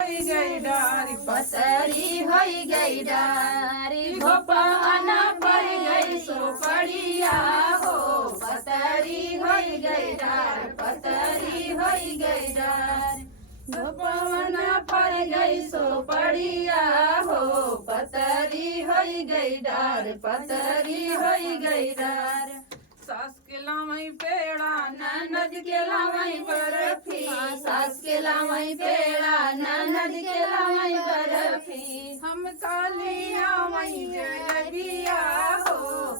गई डारी पतरी होई गई डारी घोपाना पर गई सोपड़िया हो। पतरी होई गई डार पतरी होई गई डार घोपाना पर गई सोपड़िया हो। पतरी होई गई डार पतरी होई गई डार सास के लावई पेड़ा ननद के लावई बर्फी सास के लावई पेड़ा ननद के लावई बर्फी हम कालिया वही जलबिया हो।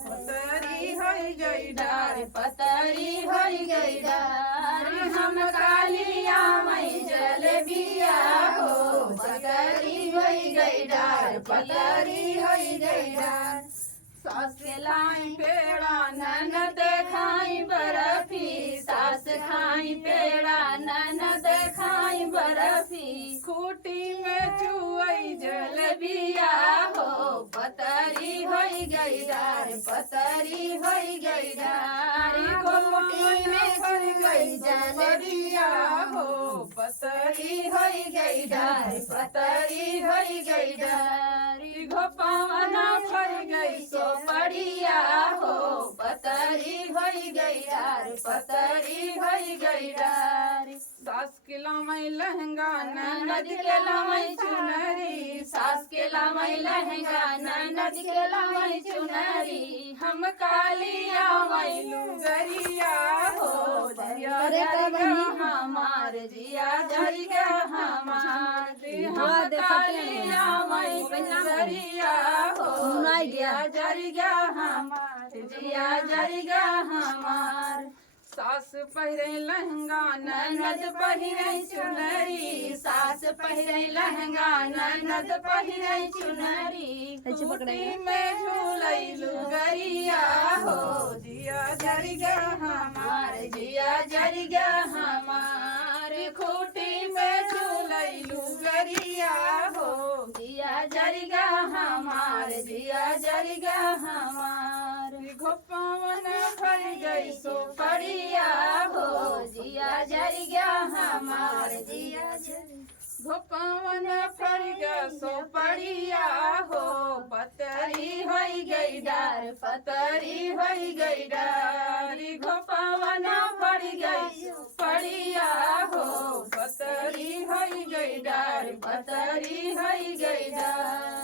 पतरी होई गई डार पतरी होई गई डार हम कालिया वही जलेबिया हो। पतरी होई गई डार पतरी होई गई डार सास के लाई पेड़ा ननद खाई बर्फी सास खाई पेड़ा ननद खाई बर्फी खूटी में चुई जलेबिया हो। पतरी होई गई डार पतरी होई गई डार खूटी में फर गई जलेबिया हो। पतरी होई गई डार पतरी होई गई डार घोपावना फर गई सोपड़िया हो। पतरी होई गई डार पतरी होई गई डार सास के लावई लहंगा ननद के लावई चुनरी सास के लावई लहंगा ननद के लावई चुनरी हम कालिया वही लुगरिया हो। जिया जरिगा हमार जिया जरिगा हमार हम कालिया वही लुगरिया हो। जिया जरिगा हमार जिया जरिगा हमार सास पहिरे लहंगा ननद पहिरे चुनरी सास पहिरे लहंगा ननद पहिरे चुनरी खूटी में झूलई लुगरिया हो। जिया जरिगा हमार जिया जरिगा हमार खूटी में झूलई लुगरिया हो। जिया जरिगा हमार जिया जरिगा हमार घोपावन फर गई सोपड़िया हो। जिया जरिगा हमार जिया घोपावन फर गई सोपड़िया हो। पतरी होई गई डार पतरी होई गई डारी घोपावना पड़ गई पड़िया हो। पतरी होई गई डार पतरी होई गई डार